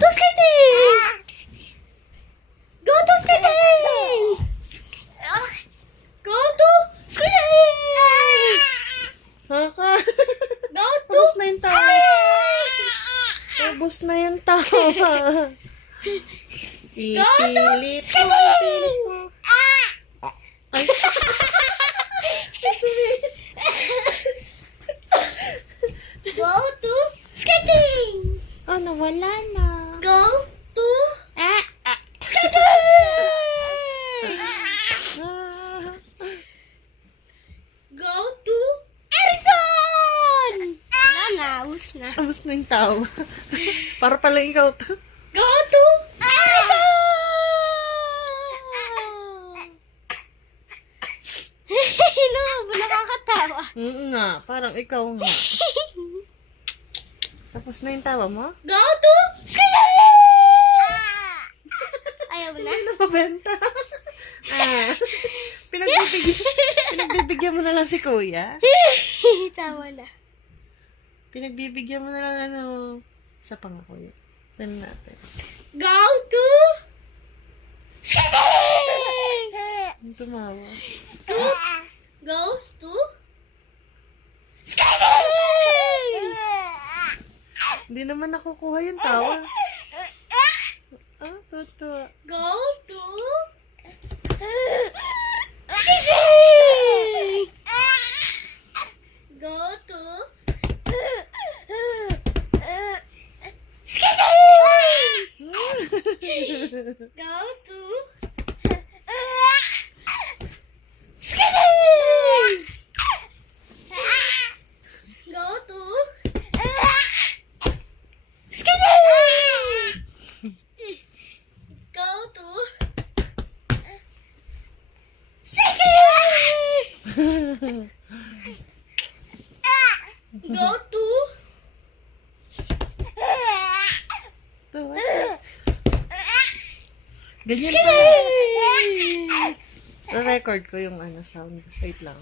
to skating! Go to skating! Go to skating! Haka. Go to... Ubus na yung tawa. Ubus na yung tawa. Ipilit mo, ipilit mo. Ay. Go to skating! Oh, nawala na. Go to skating! Go to Arizon! Wala na, ubus na. Ubus na yung tawa. Para pala ikaw to. Go to Arizon! Ano ba nakakatawa? Nga, parang ikaw nga. Tapos na yung tawa mo? Go to skating! Ayaw na? Hindi na mabenta. Pinagbibigyan mo na lang si kuya. Tawa na. Pinagbibigyan mo na lang isa pa nga kuya. Tignan natin. Go to skating! Ang tumawa. Go to skating! Hindi naman nakukuha yung tawa. Totoo. Go to skating! Go to skating! Go to skating! Go to skating! Go to skating! Go to Tawa. Ganyan pala. skating! Re-record ko yung sound. Wait lang.